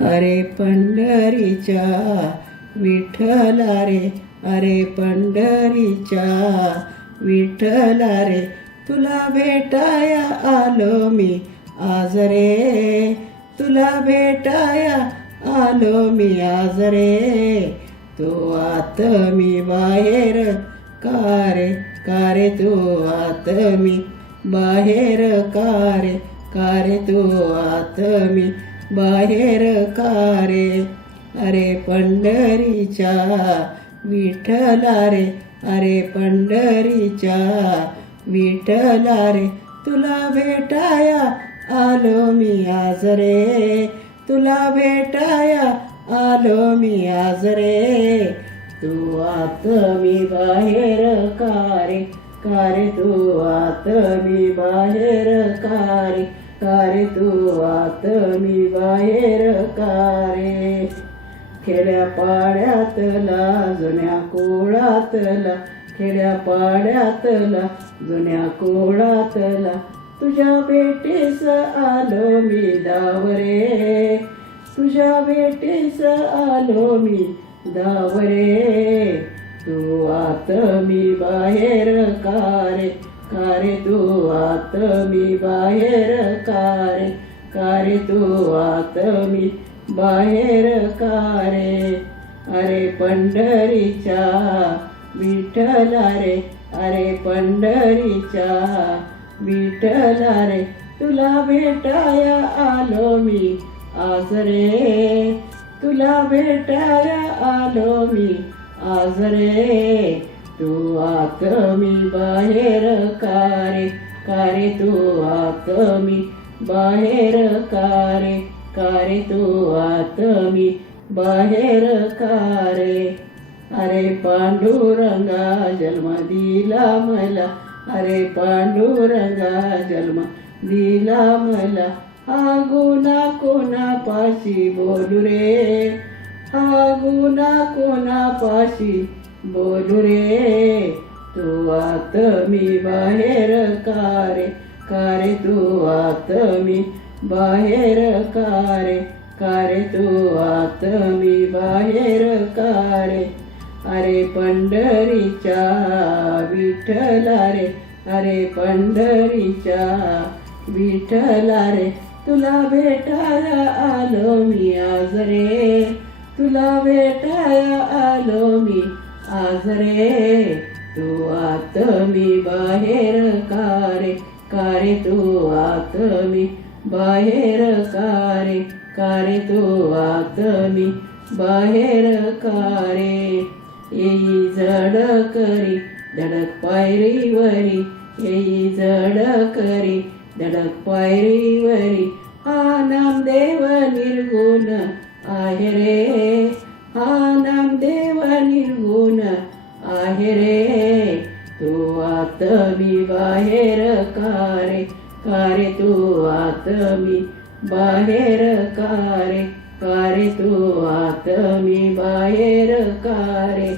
अरे पंढरीच्या विठ्ठला रे, अरे पंढरीच्या विठ्ठला रे, तुला भेटाया आलो मी आज रे, तुला भेटाया आलो मी आज रे. तू आत मी बाहेर का रे तू आत मी बाहेर का रे तू आत मी बाहेर का रे. अरे पंढरीच्या विठ्ठला रे, अरे पंढरीच्या विठ्ठला रे, तुला भेटाया आलो मी आज रे, तुला भेटाया आलो मी आज रे. तू आत मी बाहेर का रे तू आत मी बाहेर का रे तू आत मी बाहेर का रे. खेड्या पाड्यातला जुन्या कोळातला, खेड्या पाड्यातला जुन्या कोळातला, तुझ्या भेटीस आलो मी दावरे, तुझ्या भेटीस आलो मी दावरे. तू आत मी बाहेर का रे तू आत मी बाहेर का रे तू आत मी बाहेर का रे. अरे पंढरीच्या विठ्ठला रे, अरे पंढरीच्या विठ्ठला रे, तुला भेटाया आलो मी आज रे, तुला भेटाया आलो मी आज रे. तू आत मी बाहेर का रे तू आत मी बाहेर का रे तू आत मी बाहेर का रे. अरे पांडुरंगा जन्म दिला मला, अरे पांडुरंगा जन्म दिला मला, हा गुन्हा कोणापाशी बोलू रे, हा गुन्हा कोणापाशी बोलू रे. तू आत मी बाहेर का रे तू आत मी बाहेर का रे तू आत मी बाहेर का रे. अरे पंढरीच्या विठ्ठला रे, अरे पंढरीच्या विठ्ठला रे, तुला भेटाया आलो मी आज रे, तुला भेटाया आलो मी आज रे. तू आत मी बाहेर का रे तू आत मी बाहेर का रे तू आत मी बाहेर का रे. येई जड करी धडक पायरीवरी, येई जड करी धडक पायरीवरी, हा नामदेव निर्गुण आहे रे, हा नामदेव निर्गुण आहे रे. तू आत मी बाहेर का रे तू आत मी बाहेर का रे तू आत मी बाहेर का रे.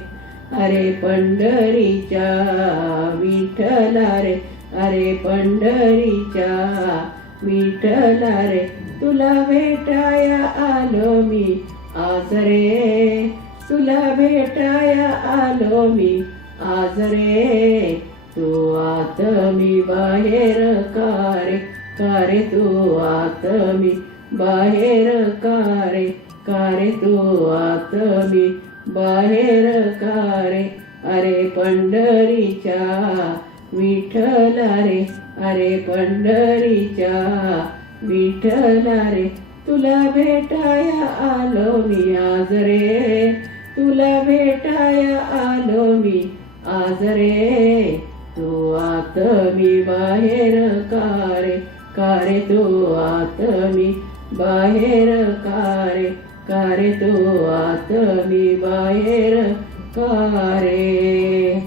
अरे पंढरीच्या विठ्ठला रे, अरे पंढरीच्या विठ्ठला रे, तुला भेटाया आलो मी आज रे, तुला भेटाया आलो मी आज रे. तू आत मी बाहेर का रे तू आत मी बाहेर का रे तू आत मी बाहेर का रे. अरे पंढरीच्या विठ्ठला रे, अरे पंढरीच्या विठ्ठला रे, तुला भेटाया आलो मी आज रे, तुला भेटाया आलो मी आज रे. तू आत मी बाहेर का रे तू आत मी बाहेर का रे तू आत मी बाहेर का रे.